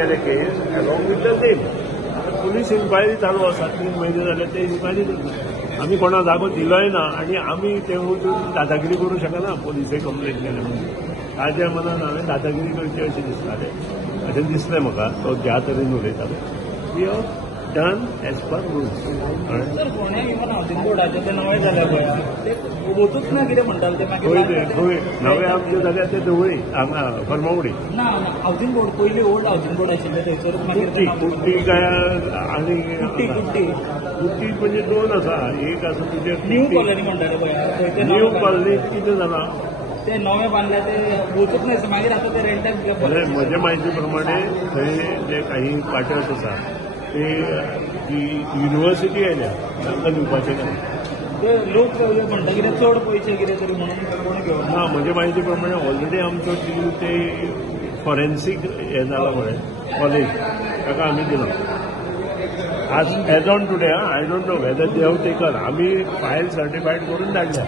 केले case along with the name. Police inquiry चालू आसा 3 महिने जाले ते इन्क्वायरी करता. आमी कोणा जागो दिलोय ना आनी आमी ते वचून दादागिरी करूं शकना. पोलिसे कंप्लेन केले म्हणजे ताज्या मनान हांवें दादागिरी करची अशें दिसतालें. अशें दिसलें म्हाका तो ज्या तरेन उलयतालो. We have done as per rules. Sir फोंड्या इवन हावसिंग बोर्डाचे ते नवे जाल्या पळय ते वचूच ना कितें म्हणटाले ते मागीर खंय नवे आमचे जाल्यार ते धवळी हांगा फर्मागुडी ना हावसिंग बोर्ड पयलीं ओल्ड हावसिंग बोर्ड आशिल्ले थंयसरूच मागीर कुट्टी काय आनी कुट्टी म्हणजे 2 आसा. एक आसा तुजे न्यू कॉलनी म्हणटाले पळय न्यू कॉलनी कितें जालां ते नवे बांदल्या ते वचूच ना मागीर आतां ते रेंटाक म्हज्या म्हायती प्रमाणे थंय जे काही क्वार्टर्स आसा ते युनिव्हर्सिटी आयल्या तांकां दिवपाचें ना. ते लोक म्हणटा कितें चड पयशे कितें तरी म्हणून कोण घेवन ना म्हज्या म्हायती प्रमाणे ऑलरेडी आमचो ते फॉरेन्सीक हें जालां म्हळें कॉलेज ताका आमी दिलां. As on today I don't know whether they have taken. आमी फायल सर्टिफायड करून धाडल्या.